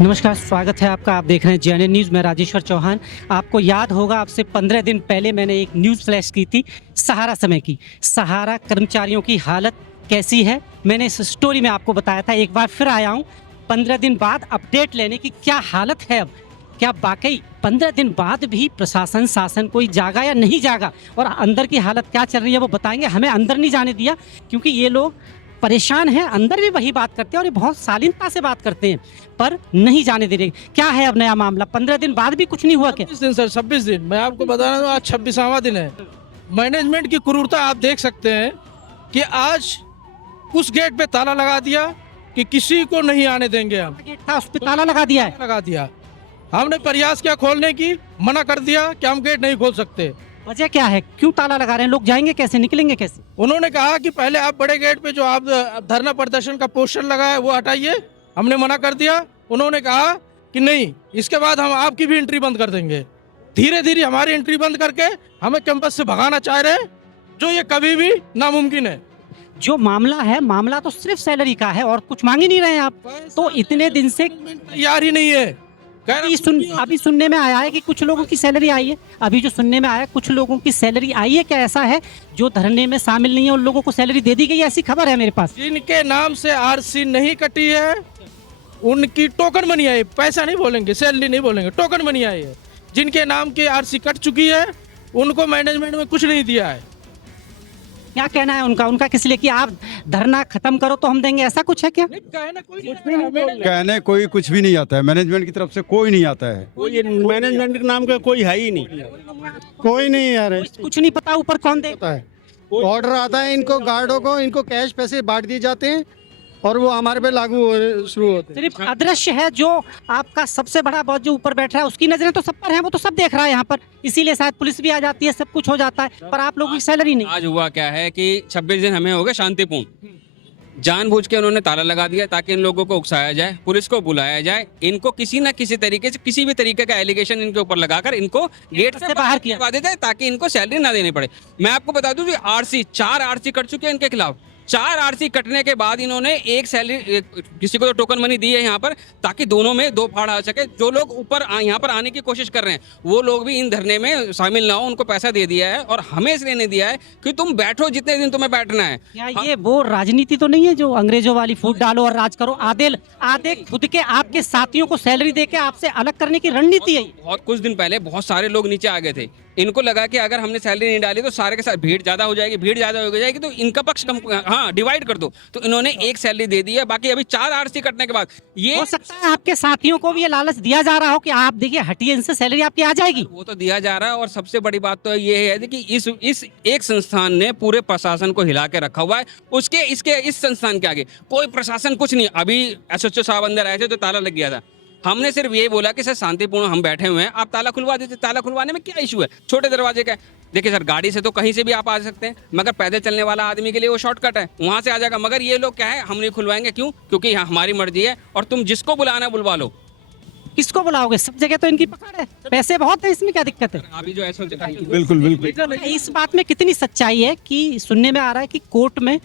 नमस्कार, स्वागत है आपका। आप देख रहे हैं जेएनएन न्यूज़। मैं राजेश्वर चौहान। आपको याद होगा, आपसे 15 दिन पहले मैंने एक न्यूज़ फ्लैश की थी सहारा समय की। सहारा कर्मचारियों की हालत कैसी है, मैंने इस स्टोरी में आपको बताया था। एक बार फिर आया हूँ 15 दिन बाद अपडेट लेने की क्या हालत है अब। क्या वाकई 15 दिन बाद भी प्रशासन शासन कोई जागा या नहीं जागा, और अंदर की हालत क्या चल रही है वो बताएंगे। हमें अंदर नहीं जाने दिया क्योंकि ये लोग परेशान हैं। अंदर भी वही बात करते हैं और ये बहुत शालीनता से बात करते हैं, पर नहीं जाने दे रहे। क्या है अब नया मामला? 15 दिन बाद भी कुछ नहीं हुआ क्या? 26 दिन सर, 26 दिन। मैं आपको बता रहा हूँ, आज 26वां दिन है। मैनेजमेंट की क्रूरता आप देख सकते हैं कि आज उस गेट पे ताला लगा दिया कि किसी को नहीं आने देंगे। हम गेट था, उस पर ताला लगा दिया है। लगा दिया। हमने प्रयास किया खोलने की, मना कर दिया कि हम गेट नहीं खोल सकते। वजह क्या है? क्यों ताला लगा रहे हैं? लोग जाएंगे कैसे, निकलेंगे कैसे? उन्होंने कहा कि पहले आप बड़े गेट पे जो आप धरना प्रदर्शन का पोस्टर लगा है वो हटाइए। हमने मना कर दिया। उन्होंने कहा कि नहीं, इसके बाद हम आपकी भी एंट्री बंद कर देंगे। धीरे धीरे हमारी एंट्री बंद करके हमें कैंपस से भगाना चाह रहे हैं, जो ये कभी भी नामुमकिन है। जो मामला है, मामला तो सिर्फ सैलरी का है और कुछ मांग ही नहीं रहे हैं आप। तो इतने दिन से तैयार ही नहीं है। अभी सुनने में आया है कि कुछ लोगों की सैलरी आई है। अभी जो सुनने में आया है, कुछ लोगों की सैलरी आई है। क्या ऐसा है जो धरने में शामिल नहीं है उन लोगों को सैलरी दे दी गई? ऐसी खबर है मेरे पास। जिनके नाम से आरसी नहीं कटी है उनकी टोकन मनी आई। पैसा नहीं बोलेंगे, सैलरी नहीं बोलेंगे, टोकन मनी आई है। जिनके नाम की आरसी कट चुकी है उनको मैनेजमेंट में कुछ नहीं दिया है। क्या कहना है उनका? उनका किस लिए कि आप धरना खत्म करो तो हम देंगे, ऐसा कुछ है क्या? कहने कोई कुछ भी नहीं आता है, मैनेजमेंट की तरफ से कोई नहीं आता है। कोई मैनेजमेंट के नाम का कोई है ही नहीं। कोई नहीं यार, कुछ नहीं पता ऊपर कौन दे। पता है ऑर्डर आता है इनको, गार्डों को, इनको कैश पैसे बांट दिए जाते हैं और वो हमारे पे लागू शुरू होते हैं। सिर्फ अदृश्य है जो आपका सबसे बड़ा बॉस जो ऊपर बैठ रहा है, उसकी नजरें तो सब पर है, वो तो सब देख रहा है यहाँ पर। इसीलिए शायद पुलिस भी आ जाती है, सब कुछ हो जाता है, पर आप लोगों की सैलरी नहीं। आज हुआ क्या है कि 26 दिन हमें हो गए शांतिपूर्ण। जानबूझ के उन्होंने ताला लगा दिया ताकि इन लोगों को उकसाया जाए, पुलिस को बुलाया जाए, इनको किसी न किसी तरीके से किसी भी तरीके का एलिगेशन इनके ऊपर लगाकर इनको गेट से बाहर किया देता है ताकि इनको सैलरी ना देनी पड़े। मैं आपको बता दूं कि आरसी 4 आरसी कट चुके हैं इनके खिलाफ। 4 आरसी कटने के बाद इन्होंने एक सैलरी किसी को तो टोकन मनी दी है यहाँ पर, ताकि दोनों में दो फाड़ आ सके। जो लोग ऊपर यहाँ पर आने की कोशिश कर रहे हैं वो लोग भी इन धरने में शामिल ना हो, उनको पैसा दे दिया है। और हमें इसलिए नहीं दिया है कि तुम बैठो जितने दिन तुम्हें बैठना है। क्या ये वो राजनीति तो नहीं है जो अंग्रेजों वाली फूट डालो और राज करो? आधे खुद के आपके साथियों को सैलरी देके आपसे अलग करने की रणनीति है। बहुत कुछ दिन पहले बहुत सारे लोग नीचे आ गए थे। इनको लगा कि अगर हमने सैलरी नहीं डाली तो सारे के साथ भीड़ ज्यादा हो जाएगी, भीड़ ज्यादा हो जाएगी तो इनका पक्ष कम, हाँ डिवाइड कर दो। तो इन्होंने एक सैलरी दे दी है, बाकी अभी 4 आरसी कटने के बाद ये हो सकता है आपके साथियों को भी ये लालच दिया जा रहा हो कि आप देखिए हटिए, इनसे सैलरी आपकी आ जाएगी। वो तो दिया जा रहा है। और सबसे बड़ी बात तो ये है कि इस एक संस्थान ने पूरे प्रशासन को हिला के रखा हुआ है। उसके इस संस्थान के आगे कोई प्रशासन कुछ नहीं। अभी एसएचओ साहब अंदर आए थे तो ताला लग गया था। हमने सिर्फ ये बोला कि सर शांतिपूर्ण हम बैठे हुए हैं, आप ताला खुलवा दीजिए। ताला खुलवाने में क्या इशू है? छोटे दरवाजे का है। देखिए सर, गाड़ी से तो कहीं से भी आप आ सकते हैं, मगर पैदल चलने वाला आदमी के लिए वो शॉर्टकट है, वहां से आ जाएगा। मगर ये लोग क्या है, हम नहीं खुलवाएंगे। क्यों? क्योंकि यहाँ हमारी मर्जी है और तुम जिसको बुलाना बुलवा लो। किसको बुलाओगे? सब जगह तो इनकी पकड़ है, पैसे बहुत है, इसमें क्या दिक्कत है? अभी जो एसएचओ बिल्कुल बिल्कुल। इस बात में कितनी सच्चाई है कि सुनने में आ रहा है कि कोर्ट में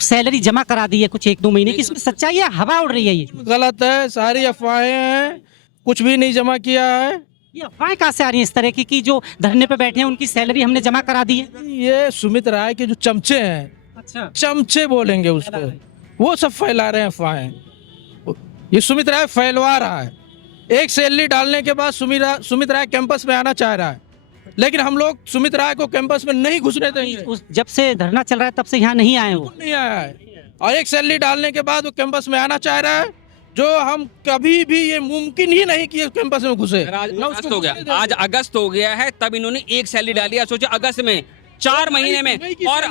सैलरी जमा करा दी है कुछ 1-2 महीने की, इसमें सच्चाई है? हवा उड़ रही है ये? गलत है, सारी अफवाहें हैं, कुछ भी नहीं जमा किया है। ये अफवाहें कहाँ से आ रही हैं इस तरह की कि जो धरने पे बैठे हैं उनकी सैलरी हमने जमा करा दी है? ये सुमित राय के जो चमचे हैं, अच्छा, चमचे बोलेंगे उसको, वो सब फैला रहे हैं अफवाहें। ये सुमित राय फैलवा रहा है। एक सैलरी डालने के बाद सुमित राय कैंपस में आना चाह रहा है, लेकिन हम लोग सुमित राय को कैंपस में नहीं घुसने देंगे। जब से धरना चल रहा है तब से यहाँ नहीं आए वो? नहीं आया है। और एक सैलरी डालने के बाद वो कैंपस में आना चाह रहा है, जो हम कभी भी ये मुमकिन ही नहीं कि कैंपस में घुसे। अगस्त हो गया, आज अगस्त हो गया है, तब इन्होंने एक सैलरी डाली है। सोचो अगस्त में 4 महीने में। और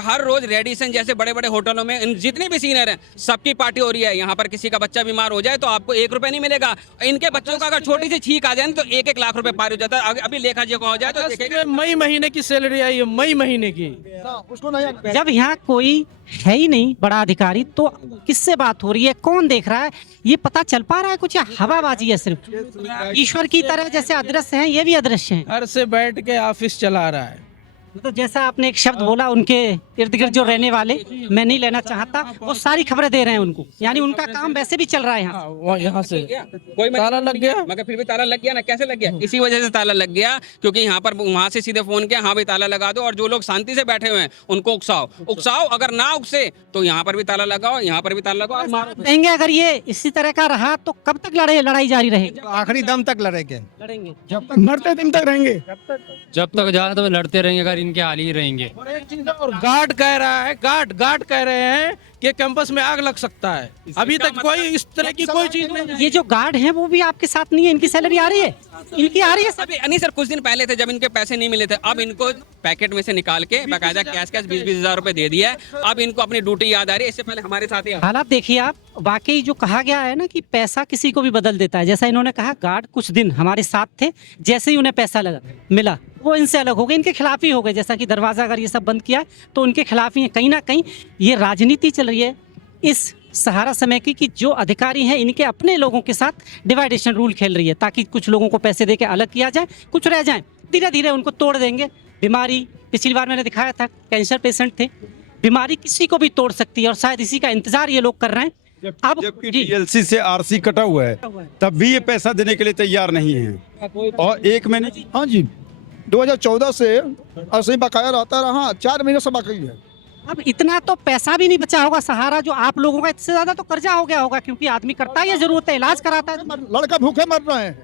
हर रोज रेडिसन जैसे बड़े बड़े होटलों में जितने भी सीनियर हैं सबकी पार्टी हो रही है। यहाँ पर किसी का बच्चा बीमार हो जाए तो आपको 1 रुपए नहीं मिलेगा। इनके बच्चों का अगर छोटी सी छींक आ जाए तो 1-1 लाख रुपए पार हो जाता है। अभी लेखा जो हो जाए तो देखेगा। मई महीने की सैलरी आई है, मई महीने की। जब यहाँ कोई है ही नहीं बड़ा अधिकारी तो किससे बात हो रही है, कौन देख रहा है, ये पता चल पा रहा है कुछ, या हवाबाजी है सिर्फ? ईश्वर की तरह जैसे अदृश्य हैं ये भी अदृश्य हैं। घर से बैठ के ऑफिस चला रहा है। तो जैसा आपने एक शब्द बोला, उनके इर्द गिर्द जो रहने वाले, मैं नहीं लेना चाहता, वो सारी खबरें दे रहे हैं उनको, यानी उनका काम वैसे भी चल रहा है यहाँ। हाँ, वहाँ यहाँ से कोई ताला लग गया। मगर फिर भी ताला लग गया ना, कैसे लग गया? इसी वजह से ताला लग गया, क्योंकि यहाँ पर वहां से सीधे फोन किया, हाँ भाई ताला लगा दो, और जो लोग शांति से बैठे हुए हैं उनको उकसाओ, अगर ना उकसे तो यहाँ पर भी ताला लगाओ, यहाँ पर भी ताला लगाओ और मारो। कहेंगे अगर ये इसी तरह का रहा तो कब तक लड़ाई जारी रहेगी? आखिरी दम तक लड़ेंगे, लड़ेंगे जब तक मरते दिन तक रहेंगे। जब तक जाए तो लड़ते रहेंगे, अगर इनके हाल ही रहेंगे। और एक चीज और गार्ड कह रहा है, गार्ड कह रहे हैं कि कैंपस में आग लग सकता है। अभी तक कोई इस तरह की कोई चीज नहीं। ये जो गार्ड हैं वो भी आपके साथ नहीं है, इनकी सैलरी आ रही है? इनकी आ रही है? अभी नहीं सर, कुछ दिन पहले थे जब इनके पैसे नहीं मिले थे, अब इनको पैकेट में से निकाल के बाकायदा कैश 20-20 हजार रुपए दे दिया है। अब इनको अपनी ड्यूटी याद आ रही है, इससे पहले हमारे साथ ही हालात देखिए आप, वाकई जो कहा गया है ना कि पैसा किसी को भी बदल देता है, जैसा इन्होंने कहा गार्ड कुछ दिन हमारे साथ थे, जैसे ही उन्हें पैसा मिला वो इनसे अलग हो गए, इनके खिलाफ ही हो गए। जैसा कि दरवाजा अगर ये सब बंद किया तो उनके खिलाफ ही है। कहीं ना कहीं ये राजनीति चल रही है इस सहारा समय की, कि जो अधिकारी हैं इनके अपने लोगों के साथ डिवाइडेशन रूल खेल रही है, ताकि कुछ लोगों को पैसे दे के अलग किया जाए, कुछ रह जाए, धीरे धीरे उनको तोड़ देंगे। बीमारी पिछली बार मैंने दिखाया था, कैंसर पेशेंट थे, बीमारी किसी को भी तोड़ सकती है, और शायद इसी का इंतजार ये लोग कर रहे हैं। अब जबकि जी, डीएलसी से आरसी कटा हुआ है, तब भी ये पैसा देने के लिए तैयार नहीं है। और एक महीने हाँ जी, 2014 से ऐसे ही बकाया रहता रहा, 4 महीने से बाकी है। अब इतना तो पैसा भी नहीं बचा होगा सहारा जो आप लोगों का, इससे ज्यादा तो कर्जा हो गया होगा, क्योंकि आदमी करता है, जरूरत है, इलाज कराता है। लड़का भूखे मर रहे हैं,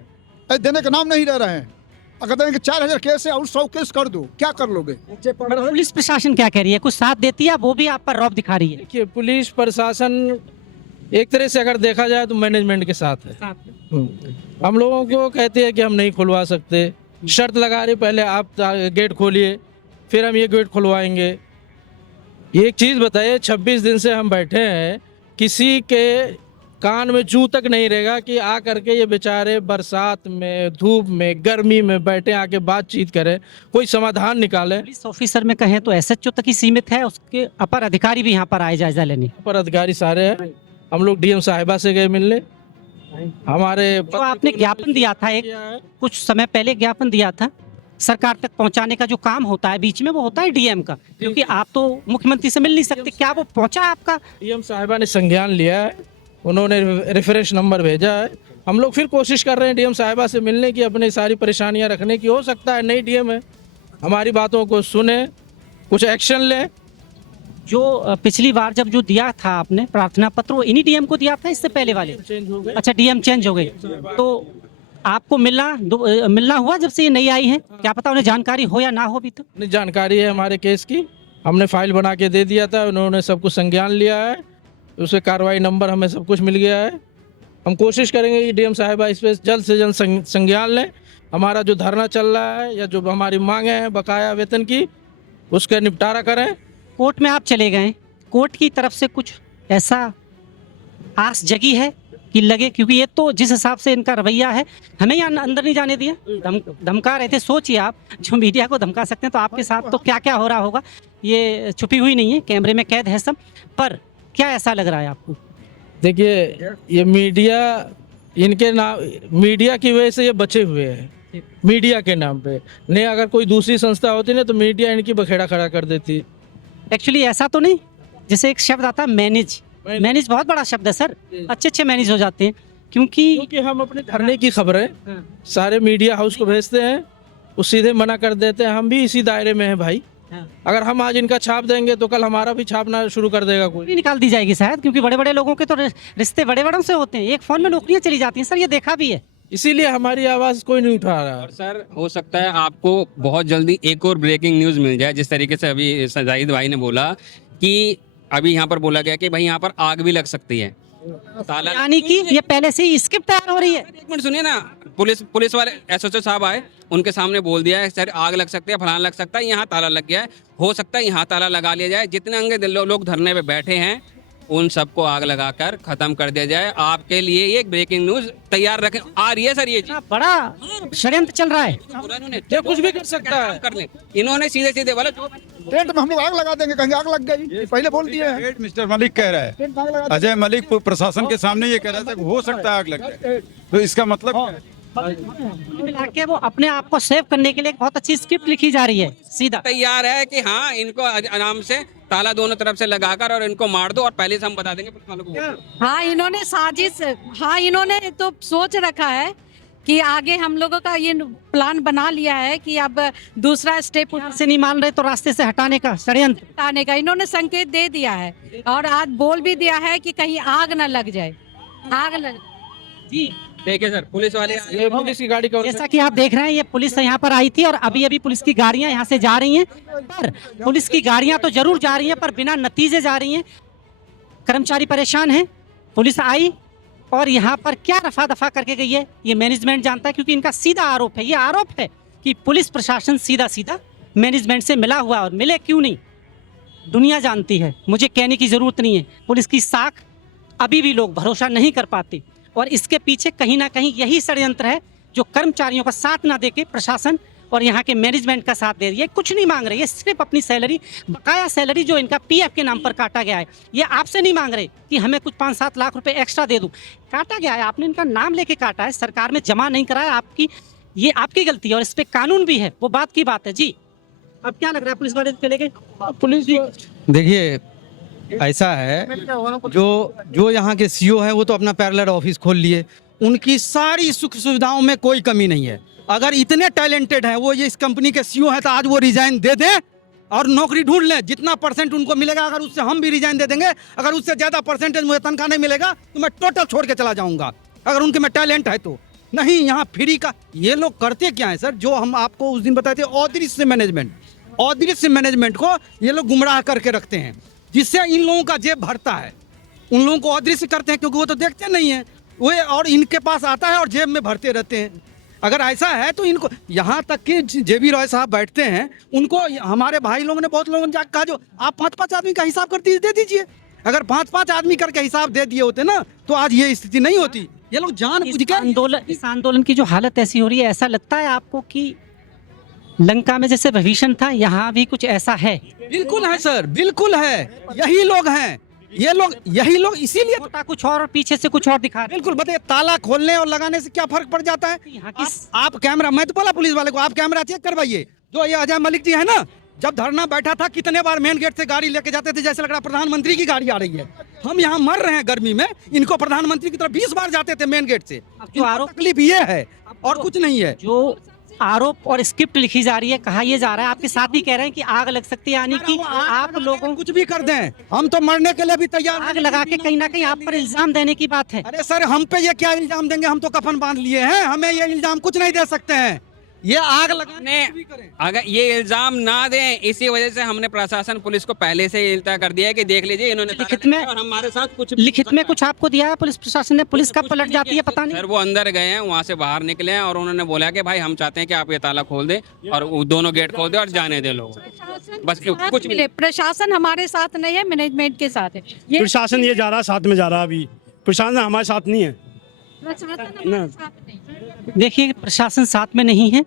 ऐसे देने का नाम नहीं ले रहे हैं। अगर देंगे कि 4000 केस है और 100 केस कर दो, क्या कर लोगे? पुलिस प्रशासन क्या कह रही है? कुछ साथ देती है? वो भी आप पर रौब दिखा रही है? देखिए, पुलिस प्रशासन एक तरह से अगर देखा जाए तो मैनेजमेंट के साथ है। हम लोगों को कहते हैं कि हम नहीं खुलवा सकते, शर्त लगा रहे पहले आप गेट खोलिए फिर हम ये गेट खुलवाएंगे। एक चीज़ बताइए, 26 दिन से हम बैठे हैं, किसी के कान में जूं तक नहीं रहेगा कि आ करके ये बेचारे बरसात में, धूप में, गर्मी में बैठे आके बातचीत करें, कोई समाधान निकाले। पुलिस ऑफिसर में कहें तो एसएचओ तक ही सीमित है, उसके अपर अधिकारी भी यहाँ पर आए जायजा लेने। पर अधिकारी सारे हैं, हम लोग डीएम साहिबा से गए मिलने। हमारे जो आपने ज्ञापन दिया था, एक कुछ समय पहले ज्ञापन दिया था, सरकार तक पहुंचाने का जो काम होता है बीच में, वो होता है डीएम का, क्योंकि आप तो मुख्यमंत्री से मिल नहीं सकते। क्या वो पहुंचा आपका? डीएम साहिबा ने संज्ञान लिया है, उन्होंने रेफरेंस नंबर भेजा है। हम लोग फिर कोशिश कर रहे हैं डीएम साहिबा से मिलने की, अपनी सारी परेशानियां रखने की। हो सकता है नई डीएम है, हमारी बातों को सुने, कुछ एक्शन ले। जो पिछली बार जब जो दिया था आपने प्रार्थना पत्र, वो इन्हीं डीएम को दिया था, इससे पहले वाले? चेंज हो गए। अच्छा, डीएम चेंज हो गए, तो आपको मिलना हुआ जब से ये नई आई है? क्या पता उन्हें जानकारी हो या ना हो अभी तक? अपनी जानकारी है हमारे केस की, हमने फाइल बना के दे दिया था, उन्होंने सब कुछ संज्ञान लिया है, उसके कार्रवाई नंबर हमें सब कुछ मिल गया है। हम कोशिश करेंगे कि डीएम साहिबा इस पर जल्द से जल्द संज्ञान लें। हमारा जो धरना चल रहा है या जो हमारी मांगे हैं बकाया वेतन की, उसका निपटारा करें। कोर्ट में आप चले गए, कोर्ट की तरफ से कुछ ऐसा आस जगी है कि लगे, क्योंकि ये तो जिस हिसाब से इनका रवैया है, हमें यहाँ अंदर नहीं जाने दिया, धमका रहे थे। सोचिए आप, जो मीडिया को धमका सकते हैं, तो आपके साथ तो क्या क्या हो रहा होगा, ये छुपी हुई नहीं है, कैमरे में कैद है सब। पर क्या ऐसा लग रहा है आपको? देखिए, ये मीडिया, इनके नाम, मीडिया की वजह से ये बचे हुए हैं, मीडिया के नाम पे। नहीं अगर कोई दूसरी संस्था होती ना तो मीडिया इनकी बखेड़ा खड़ा कर देती। एक्चुअली ऐसा तो नहीं, जैसे एक शब्द आता है मैनेज बहुत बड़ा शब्द है सर, अच्छे मैनेज हो जाते हैं, क्योंकि हम अपने धरने की खबरें सारे मीडिया हाउस को भेजते हैं, वो सीधे मना कर देते हैं। हम भी इसी दायरे में हैं भाई, अगर हम आज इनका छाप देंगे तो कल हमारा भी छापना शुरू कर देगा कोई। निकाल दी जाएगी शायद, क्योंकि बड़े बड़े लोगों के तो रिश्ते बड़े बड़ों से होते हैं, एक फोन में नौकरियां चली जाती हैं सर, ये देखा भी है। इसीलिए हमारी आवाज कोई नहीं उठा रहा। और सर हो सकता है आपको बहुत जल्दी एक और ब्रेकिंग न्यूज़ मिल जाए, जिस तरीके से अभी जाहिद भाई ने बोला कि अभी यहाँ पर बोला गया कि भाई यहाँ पर आग भी लग सकती है, ताला, यानी कि ये पहले से ही स्क्रिप्ट तैयार हो रही है। एक मिनट सुनिए ना, पुलिस वाले एसएचओ साहब आए, उनके सामने बोल दिया है सर आग लग सकती है, फलाना लग सकता है, यहाँ ताला लग गया है, हो सकता है यहाँ ताला लगा लिया जाए। जितने अंगे लोग धरने पे बैठे हैं उन सबको आग लगाकर खत्म कर दिया जाए। आपके लिए ये ब्रेकिंग न्यूज तैयार रखें, आ रही है सर ये चीज। बड़ा षड्यंत्र चल रहा है, ये कुछ भी कर सकता है, कर ले। इन्होंने सीधे बोला टेंट में हम लोग आग लगा देंगे, कहीं आग लग गई, पहले बोल दिए हैं। मिस्टर मलिक कह रहा है, टेंट में आग लगा अजय मलिक प्रशासन के सामने ये कह रहा था कि हो सकता है आग लग जाए, तो इसका मतलब क्या है? मिला के वो अपने आप को सेव करने के लिए एक बहुत अच्छी स्क्रिप्ट लिखी जा रही है सीधा। तैयार है कि हाँ इनको आराम से ताला दोनों तरफ से लगाकर और इनको मार दो और पहले से हम बता देंगे पुलिस वालों को। हाँ इन्होंने साजिश, हाँ इन्होंने तो सोच रखा है कि आगे हम लोगों का ये प्लान बना लिया है कि अब दूसरा स्टेप से नहीं मान रहे तो रास्ते से हटाने का षड्यंत्र उठाने का इन्होंने संकेत दे दिया है और आज बोल भी दिया है कि कहीं आग न लग जाए। आग लग जी। देखिए सर पुलिस वाले ये पुलिस की गाड़ी का जैसा कि आप देख रहे हैं ये पुलिस यहाँ पर आई थी और अभी अभी पुलिस की गाड़ियां यहाँ से जा रही हैं, पर पुलिस की गाड़ियां तो जरूर जा रही हैं पर बिना नतीजे जा रही हैं। कर्मचारी परेशान हैं। पुलिस आई और यहाँ पर क्या रफा दफा करके गई है ये मैनेजमेंट जानता है, क्योंकि इनका सीधा आरोप है, ये आरोप है कि पुलिस प्रशासन सीधा सीधा मैनेजमेंट से मिला हुआ, और मिले क्यों नहीं दुनिया जानती है, मुझे कहने की जरूरत नहीं है। पुलिस की साख अभी भी लोग भरोसा नहीं कर पाते और इसके पीछे कहीं ना कहीं यही षड्यंत्र है जो कर्मचारियों का साथ ना देके प्रशासन और यहाँ के मैनेजमेंट का साथ दे रही है। कुछ नहीं मांग रही है, सिर्फ अपनी सैलरी, बकाया सैलरी जो इनका पीएफ के नाम पर काटा गया है, ये आपसे नहीं मांग रहे कि हमें कुछ 5-7 लाख रुपए एक्स्ट्रा दे दूं। काटा गया है, आपने इनका नाम लेके काटा है, सरकार में जमा नहीं कराया, आपकी ये आपकी गलती है और इस पर कानून भी है, वो बात की बात है। जी अब क्या लग रहा है पुलिस वाले चले गए? पुलिस जी देखिए ऐसा है, जो यहाँ के सीईओ है वो तो अपना पैरेलल ऑफिस खोल लिए, उनकी सारी सुख सुविधाओं में कोई कमी नहीं है। अगर इतने टैलेंटेड हैं वो, ये इस कंपनी के सीईओ हैं, तो आज वो रिजाइन दे दें और नौकरी ढूंढ लें। जितना परसेंट उनको मिलेगा, अगर उससे हम भी रिजाइन दे देंगे, अगर उससे ज़्यादा परसेंटेज मुझे तनख्वाह नहीं मिलेगा तो मैं टोटल छोड़ के चला जाऊँगा, अगर उनके में टैलेंट है तो। नहीं, यहाँ फ्री का ये लोग करते क्या है सर, जो हम आपको उस दिन बताए थे, अदृश्य मैनेजमेंट को ये लोग गुमराह करके रखते हैं, जिससे इन लोगों का जेब भरता है। उन लोगों को अदृश्य करते हैं क्योंकि वो तो देखते नहीं है, वो और इनके पास आता है और जेब में भरते रहते हैं। अगर ऐसा है तो इनको, यहाँ तक कि जेबी रॉय साहब बैठते हैं, उनको हमारे भाई लोगों ने, बहुत लोगों ने जाकर कहा जो आप 5-5 आदमी का हिसाब कर दे दीजिए। अगर 5-5 आदमी करके हिसाब दे दिए होते ना तो आज ये स्थिति नहीं होती। ये लोग जानबूझ के इस आंदोलन की जो हालत ऐसी हो रही है, ऐसा लगता है आपको कि लंका में जैसे भीषण था, यहाँ भी कुछ ऐसा है? बिल्कुल है सर, बिल्कुल है। यही लोग हैं, यही लोग इसीलिए होता कुछ और पीछे से कुछ और दिखा रहे। बिल्कुल बताइए, ताला खोलने और लगाने से क्या फर्क पड़ जाता है? यहाँ की आप कैमरा, मैं तो बोला पुलिस वाले को, आप कैमरा चेक करवाइए। जो ये अजय मलिक जी है ना, जब धरना बैठा था कितने बार मेन गेट से गाड़ी लेके जाते थे, जैसे लग रहा प्रधानमंत्री की गाड़ी आ रही है। हम यहाँ मर रहे हैं गर्मी में, इनको प्रधानमंत्री की तरफ 20 बार जाते थे मेन गेट से। जो आरोप, तकलीफ ये है और कुछ नहीं है। जो आरोप और स्क्रिप्ट लिखी जा रही है, कहा यह जा रहा है, आपके साथ ही कह रहे हैं कि आग लग सकती है, यानी कि आप लोगों कुछ भी कर दें, हम तो मरने के लिए भी तैयार। आग लगा के कहीं ना कहीं आप पर इल्जाम देने की बात है। अरे सर, हम पे ये क्या इल्जाम देंगे, हम तो कफन बांध लिए हैं, हमें ये इल्जाम कुछ नहीं दे सकते हैं। ये आग लगाने, अगर ये इल्जाम ना दें, इसी वजह से हमने प्रशासन पुलिस को पहले से तय कर दिया है कि देख लीजिए इन्होंने लिखित में, और हमारे साथ कुछ लिखित में कुछ आपको दिया है पुलिस प्रशासन ने? पुलिस कब पलट जाती है पता नहीं। सर वो अंदर गए हैं, वहाँ से बाहर निकले हैं और उन्होंने बोला कि भाई हम चाहते हैं कि आप ये ताला खोल दें और वो दोनों गेट खोल दें और जाने दें लोगों को। बस कुछ मिले, प्रशासन हमारे साथ नहीं है, मैनेजमेंट के साथ है। ये प्रशासन ये जा रहा है, साथ में जा रहा है, अभी प्रशासन हमारे साथ नहीं है। प्रशासन हमारे साथ नहीं। देखिए प्रशासन साथ में नहीं है,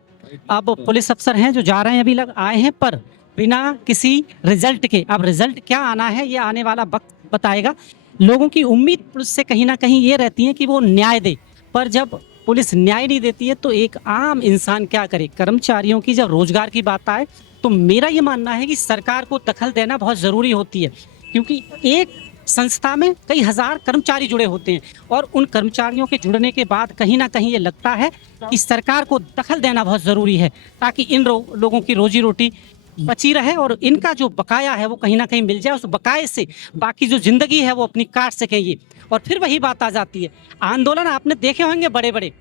अब पुलिस अफसर हैं जो जा रहे हैं, अभी लग आए हैं पर बिना किसी रिजल्ट के। अब रिजल्ट क्या आना है ये आने वाला वक्त बताएगा। लोगों की उम्मीद पुलिस से कहीं ना कहीं ये रहती है कि वो न्याय दे, पर जब पुलिस न्याय नहीं देती है तो एक आम इंसान क्या करे? कर्मचारियों की जब रोजगार की बात आए तो मेरा ये मानना है कि सरकार को दखल देना बहुत ज़रूरी होती है, क्योंकि एक संस्था में कई हजार कर्मचारी जुड़े होते हैं और उन कर्मचारियों के जुड़ने के बाद कहीं ना कहीं ये लगता है कि सरकार को दखल देना बहुत ज़रूरी है, ताकि इन लोगों की रोजी रोटी बची रहे और इनका जो बकाया है वो कहीं ना कहीं मिल जाए। उस बकाये से बाकी जो ज़िंदगी है वो अपनी काट सकें ये। और फिर वही बात आ जाती है, आंदोलन आपने देखे होंगे, बड़े बड़े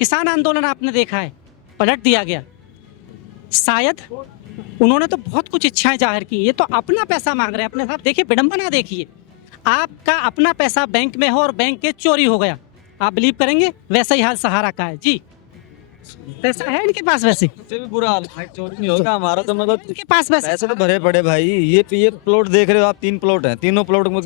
किसान आंदोलन आपने देखा है, पलट दिया गया। शायद उन्होंने तो बहुत कुछ इच्छाएं जाहिर की, ये तो अपना पैसा मांग रहे हैं अपने साथ। देखिए विडम्बना, देखिए आपका अपना पैसा बैंक में हो और बैंक के चोरी हो गया, आप बिलीव करेंगे? वैसा ही हाल सहारा का है जी। पैसा है इनके पास, वैसे भी बुरा हाल है, चोरी नहीं होगा हमारा तो, मतलब इनके पास पैसे तो भरे पड़े भाई। ये प्लॉट देख रहे हो आप, 3 प्लॉट हैं, तीनों प्लॉट में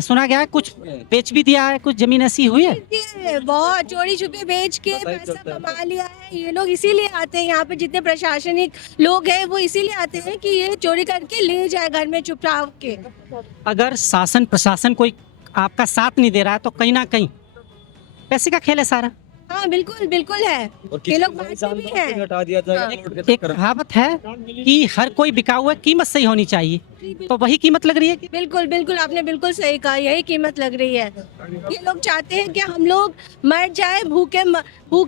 सुना गया है कुछ बेच भी दिया है, कुछ जमीन ऐसी हुई है बहुत चोरी छुपे बेच के पैसा कमा लिया है ये लोग। इसीलिए आते हैं यहाँ पे, जितने प्रशासनिक लोग हैं वो इसीलिए आते हैं कि ये चोरी करके ले जाए घर में चुपचाप के। अगर शासन प्रशासन कोई आपका साथ नहीं दे रहा है तो कहीं ना कहीं पैसे का खेल है सारा। हाँ बिल्कुल बिल्कुल है, ये लोग बांटते भी हैं। हटा दिया जाएगा। एक कहावत है कि हर कोई बिका हुआ है, कीमत सही होनी चाहिए, तो वही कीमत लग रही है। बिल्कुल बिल्कुल, आपने बिल्कुल सही कहा, यही कीमत लग रही है। ये लोग चाहते हैं कि हम लोग मर जाए, भूखे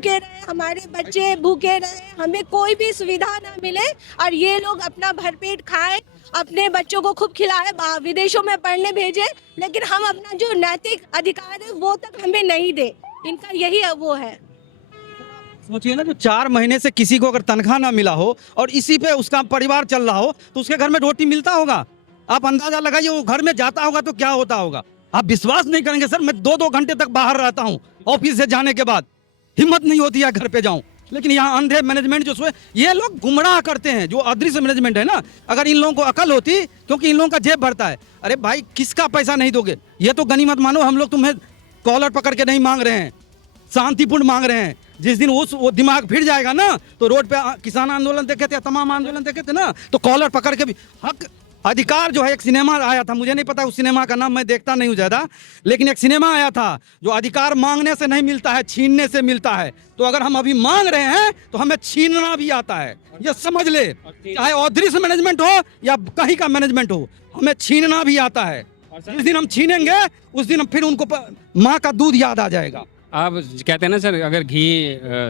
रहे, हमारे बच्चे भूखे रहे, हमें कोई भी सुविधा ना मिले, और ये लोग अपना भरपेट खाए, अपने बच्चों को खूब खिलाए, विदेशों में पढ़ने भेजे, लेकिन हम अपना जो नैतिक अधिकार है वो तक हमें नहीं दे। इनका यही वो है। सोचिए ना, जो 4 महीने से किसी को अगर तनख्वाह ना मिला हो और इसी पे उसका परिवार चल रहा हो, तो उसके घर में रोटी मिलता होगा? आप अंदाजा लगाइए, वो घर में जाता होगा तो क्या होता होगा। आप विश्वास नहीं करेंगे सर, मैं 2-2 घंटे तक बाहर रहता हूँ ऑफिस से जाने के बाद, हिम्मत नहीं होती है घर पे जाऊं। लेकिन यहाँ अंधे मैनेजमेंट जो सोए, ये लोग गुमराह करते हैं, जो अदृश्य मैनेजमेंट है ना। अगर इन लोगों को अकल होती, क्योंकि इन लोगों का जेब भरता है। अरे भाई, किसका पैसा नहीं दोगे? ये तो गनीमत मानो, हम लोग तुम्हें कॉलर पकड़ के नहीं मांग रहे हैं, शांतिपूर्ण मांग रहे हैं। जिस दिन वो दिमाग फिर जाएगा ना, तो रोड पे किसान आंदोलन देखे थे, तमाम आंदोलन देखे थे ना, तो कॉलर पकड़ के भी हक अधिकार जो है। एक सिनेमा आया था, मुझे नहीं पता उस सिनेमा का नाम, मैं देखता नहीं हूँ ज्यादा, लेकिन एक सिनेमा आया था जो अधिकार मांगने से नहीं मिलता है, छीनने से मिलता है। तो अगर हम अभी मांग रहे हैं तो हमें छीनना भी आता है, ये समझ ले। चाहे अदृश्य मैनेजमेंट हो या कहीं का मैनेजमेंट हो, हमें छीनना भी आता है। जिस दिन हम छीनेंगे उस दिन फिर उनको माँ का दूध याद आ जाएगा। आप कहते हैं ना सर, अगर घी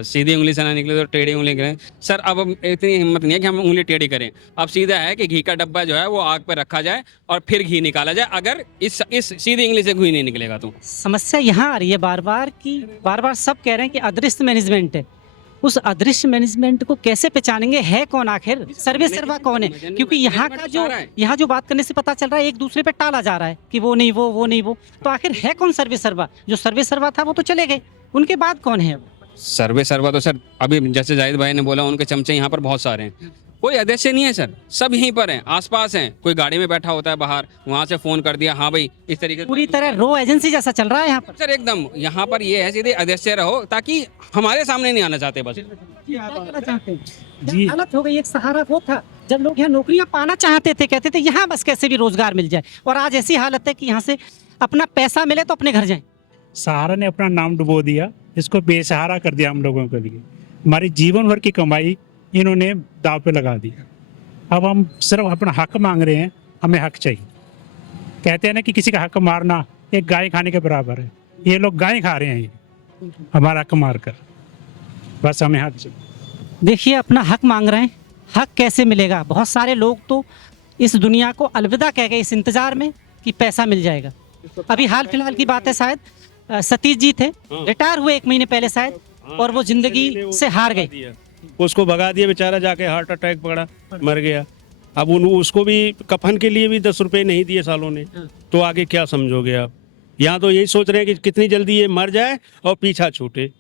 सीधी उंगली से ना निकले तो टेढ़ी उंगली करें। सर अब इतनी हिम्मत नहीं है कि हम उंगली टेढ़ी करें। अब सीधा है कि घी का डब्बा जो है वो आग पर रखा जाए और फिर घी निकाला जाए, अगर इस सीधी उंगली से घी नहीं निकलेगा तो। समस्या यहाँ आ रही है बार बार सब कह रहे हैं कि अदृश्य मैनेजमेंट है। उस अदृश्य मैनेजमेंट को कैसे पहचानेंगे? है कौन आखिर? सर्वे सर्वा कौन है? क्योंकि यहाँ जो बात करने से पता चल रहा है, एक दूसरे पे टाला जा रहा है कि वो नहीं वो नहीं वो। तो आखिर है कौन सर्वे सर्वा? जो सर्वे सर्वा था वो तो चले गए, उनके बाद कौन है? सर्वे सर्वा तो सर अभी जैसे जाहिद भाई ने बोला, उनके चमचे यहाँ पर बहुत सारे हैं। कोई अध्यक्ष नहीं है सर, सब यहीं पर हैं, आसपास हैं। कोई गाड़ी में बैठा होता है बाहर, वहाँ से फोन कर दिया, हाँ भाई इस तरीके से। पूरी तरह रो एजेंसी जैसा चल रहा है यहाँ पर सर एकदम। यहाँ पर ये है सीधे अध्यक्ष रहो, ताकि हमारे सामने नहीं आना चाहते बस। जी, हालत हो गई। एक सहारा वो था जब लोग यहाँ नौकरियां पाना चाहते थे, कहते थे यहाँ बस कैसे भी रोजगार मिल जाए, और आज ऐसी हालत है कि यहाँ से अपना पैसा मिले तो अपने घर जाएं। सहारा ने अपना नाम डुबो दिया, इसको बेसहारा कर दिया हम लोगों के लिए। हमारी जीवन भर की कमाई इन्होंने दाव पे लगा दी। अब हम सिर्फ अपना हक मांग रहे हैं, हमें हक चाहिए। कहते हैं ना कि किसी का हक मारना एक गाय खाने के बराबर है। ये लोग गाय खा रहे हैं हमारा हक मार कर, बस हमें हक चाहिए। देखिए, अपना हक मांग रहे हैं, हक कैसे मिलेगा? बहुत सारे लोग तो इस दुनिया को अलविदा कह गए इस इंतजार में कि पैसा मिल जाएगा। अभी हाल फिलहाल की बात है, शायद सतीश जी थे, रिटायर हुए 1 महीने पहले शायद, और वो जिंदगी से हार गए। उसको भगा दिया बेचारा, जाके हार्ट अटैक पकड़ा, मर गया। अब उसको भी कफन के लिए भी 10 रुपए नहीं दिए सालों ने, तो आगे क्या समझोगे आप? यहाँ तो यही सोच रहे हैं कि कितनी जल्दी ये मर जाए और पीछा छूटे।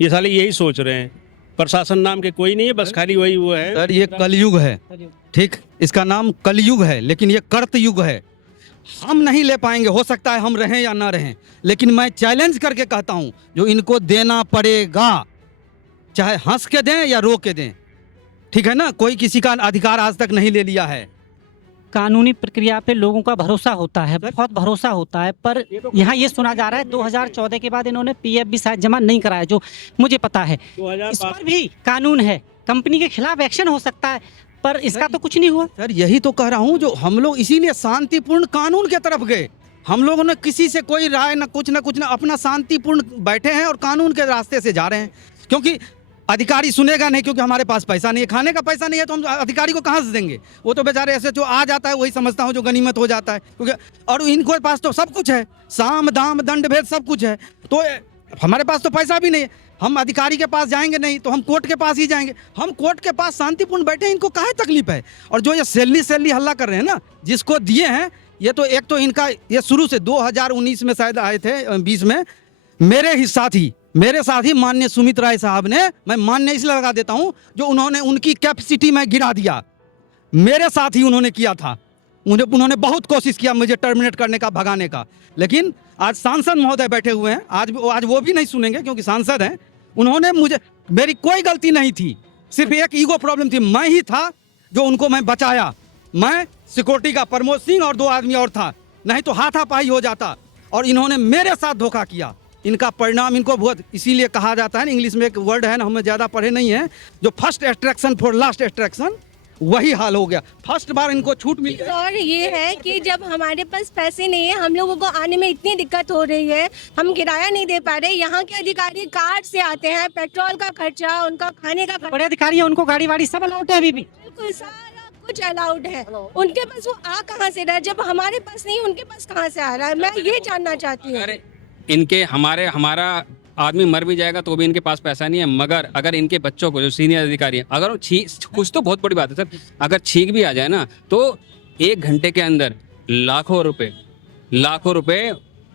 ये साले यही सोच रहे हैं। प्रशासन नाम के कोई नहीं है, बस खाली वही वो है। सर ये कलयुग है, ठीक, इसका नाम कलयुग है, लेकिन ये कर्त युग है। हम नहीं ले पाएंगे, हो सकता है हम रहें या ना रहें, लेकिन मैं चैलेंज करके कहता हूं, जो इनको देना पड़ेगा, चाहे हंस के दें या रो के दें, ठीक है ना। कोई किसी का अधिकार आज तक नहीं ले लिया है। कानूनी प्रक्रिया पे लोगों का भरोसा होता है, बहुत भरोसा होता है, पर यहाँ ये सुना जा रहा है 2014 के बाद इन्होंने पीएफ भी शायद जमा नहीं कराया, जो मुझे पता है। इस पर भी कानून है, कंपनी के खिलाफ एक्शन हो सकता है, पर इसका तो कुछ नहीं हुआ। सर यही तो कह रहा हूँ, जो हम लोग इसीलिए शांतिपूर्ण कानून के तरफ गए। हम लोगों ने किसी से कोई राय ना कुछ ना अपना शांतिपूर्ण बैठे हैं और कानून के रास्ते से जा रहे हैं। क्योंकि अधिकारी सुनेगा नहीं, क्योंकि हमारे पास पैसा नहीं है, खाने का पैसा नहीं है, तो हम अधिकारी को कहाँ से देंगे? वो तो बेचारे ऐसे जो आ जाता है वही समझता हूँ जो गनीमत हो जाता है, क्योंकि और इनके पास तो सब कुछ है, साम दाम दंड भेद सब कुछ है। तो हमारे पास तो पैसा भी नहीं है। हम अधिकारी के पास जाएंगे नहीं तो हम कोर्ट के पास ही जाएंगे। हम कोर्ट के पास शांतिपूर्ण बैठे हैं, इनको काहे तकलीफ है? और जो ये सैलरी हल्ला कर रहे हैं ना, जिसको दिए हैं, ये तो एक तो इनका ये शुरू से 2019 में शायद आए थे, 20 में मेरे साथ ही माननीय सुमित राय साहब ने, मैं माननीय इसलिए लगा देता हूं जो उन्होंने उनकी कैपेसिटी में गिरा दिया, मेरे साथ ही उन्होंने किया था। उन्होंने बहुत कोशिश किया मुझे टर्मिनेट करने का, भगाने का, लेकिन आज सांसद महोदय बैठे हुए हैं, आज वो भी नहीं सुनेंगे क्योंकि सांसद हैं। उन्होंने मेरी कोई गलती नहीं थी, सिर्फ एक ईगो प्रॉब्लम थी। मैं ही था जो उनको मैं बचाया। मैं सिक्योरिटी का प्रमोद सिंह और 2 आदमी और था, नहीं तो हाथापाई हो जाता। और इन्होंने मेरे साथ धोखा किया, इनका परिणाम इनको बहुत, इसीलिए कहा जाता है ना, इंग्लिश में एक वर्ड है ना, हमें ज़्यादा पढ़े नहीं है, जो first attraction for last attraction, वही हाल हो गया। फर्स्ट बार इनको छूट मिल गई। और ये है कि जब हमारे पास पैसे नहीं है, हम लोगों को आने में इतनी दिक्कत हो रही है, हम किराया नहीं दे पा रहे। यहाँ के अधिकारी कार्ड से आते हैं, पेट्रोल का खर्चा, उनका खाने का खर्चा, बड़े अधिकारी हैं, उनको गाड़ी वाड़ी सब अलाउड है अभी भी। बिल्कुल सारा कुछ अलाउड है। उनके पास वो आ कहाँ से रहा है? जब हमारे पास नहीं, उनके पास कहाँ से आ रहा है? मैं ये जानना चाहती हूँ। अरे इनके हमारा आदमी मर भी जाएगा तो भी इनके पास पैसा नहीं है, मगर अगर इनके बच्चों को, जो सीनियर अधिकारी हैं, अगर वो कुछ तो बहुत बड़ी बात है सर, अगर छींक भी आ जाए ना तो 1 घंटे के अंदर लाखों रुपए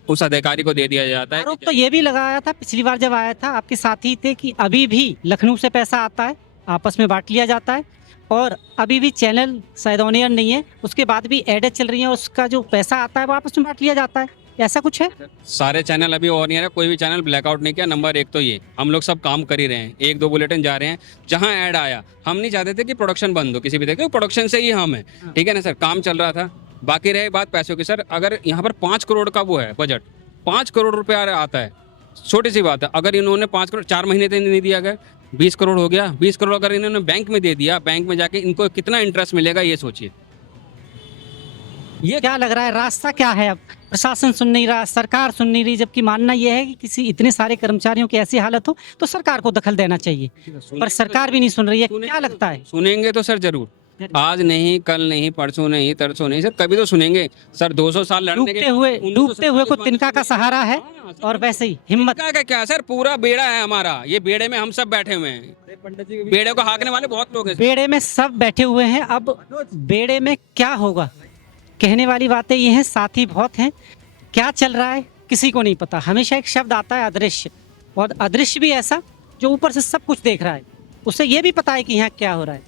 उस अधिकारी को दे दिया जाता है। आरोप तो ये भी लगाया था पिछली बार जब आया था, आपके साथी थे, कि अभी भी लखनऊ से पैसा आता है, आपस में बांट लिया जाता है, और अभी भी चैनल शायद ऑन एयर नहीं है, उसके बाद भी एडें चल रही हैं, उसका जो पैसा आता है वो आपस में बांट लिया जाता है। ऐसा कुछ है? सारे चैनल अभी ऑन एयर है, कोई भी चैनल ब्लैकआउट नहीं किया। नंबर 1 तो ये हम लोग सब काम कर ही रहे हैं, 1-2 बुलेटिन जा रहे हैं। जहां ऐड आया, हम नहीं चाहते थे कि प्रोडक्शन बंद हो किसी भी तरह, प्रोडक्शन से ही हम है, ठीक है ना सर, काम चल रहा था। बाकी रहे बात पैसों की सर, अगर यहाँ पर 5 करोड़ का वो है बजट, 5 करोड़ रुपया आता है, छोटी सी बात है। अगर इन्होंने 5 करोड़ 4 महीने तक नहीं दिया गया, 20 करोड़ हो गया। 20 करोड़ अगर इन्होंने बैंक में दे दिया, बैंक में जाके इनको कितना इंटरेस्ट मिलेगा ये सोचिए। ये क्या लग रहा है, रास्ता क्या है? अब प्रशासन सुन नहीं रहा, सरकार सुन नहीं रही, जबकि मानना यह है कि किसी इतने सारे कर्मचारियों की ऐसी हालत हो तो सरकार को दखल देना चाहिए, पर सरकार भी नहीं सुन रही है। क्या लगता है? सुनेंगे तो सर जरूर, आज नहीं, कल नहीं, परसों नहीं, तरसों नहीं सर, कभी तो सुनेंगे सर। 200 साल लड़ने के डूबते हुए को तिनका का सहारा है, और वैसे ही हिम्मत का क्या सर, पूरा बेड़ा है हमारा, ये बेड़े में हम सब बैठे हुए हैं। बेड़े को हाँकने वाले बहुत लोग हैं, बेड़े में सब बैठे हुए हैं। अब बेड़े में क्या होगा, कहने वाली बातें ये हैं, साथी बहुत हैं, क्या चल रहा है किसी को नहीं पता। हमेशा एक शब्द आता है अदृश्य, और अदृश्य भी ऐसा जो ऊपर से सब कुछ देख रहा है, उसे ये भी पता है कि यहाँ क्या हो रहा है,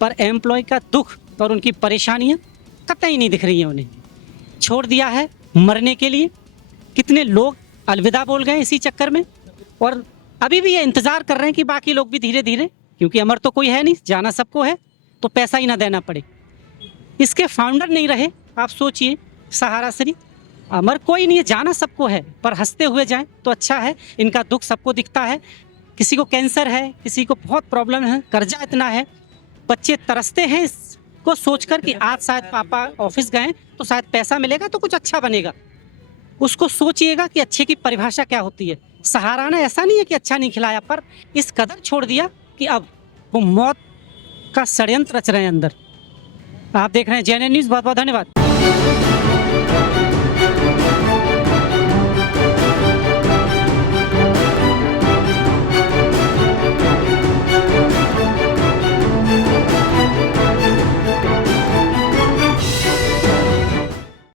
पर एम्प्लॉय का दुख और उनकी परेशानियाँ कतई नहीं दिख रही हैं। उन्हें छोड़ दिया है मरने के लिए, कितने लोग अलविदा बोल गए इसी चक्कर में, और अभी भी ये इंतज़ार कर रहे हैं कि बाकी लोग भी धीरे धीरे, क्योंकि अमर तो कोई है नहीं, जाना सबको है, तो पैसा ही ना देना पड़े। इसके फाउंडर नहीं रहे, आप सोचिए, सहारा श्री अमर कोई नहीं है, जाना सबको है, पर हंसते हुए जाएं तो अच्छा है। इनका दुख सबको दिखता है, किसी को कैंसर है, किसी को बहुत प्रॉब्लम है, कर्जा इतना है, बच्चे तरसते हैं इसको सोचकर कि आज शायद पापा ऑफिस गए तो शायद पैसा मिलेगा तो कुछ अच्छा बनेगा। उसको सोचिएगा कि अच्छे की परिभाषा क्या होती है। सहारा ने ऐसा नहीं है कि अच्छा नहीं खिलाया, पर इस कदर छोड़ दिया कि अब वो मौत का षड्यंत्र रच रहे हैं अंदर। आप देख रहे हैं JNN न्यूज़, बहुत बहुत धन्यवाद।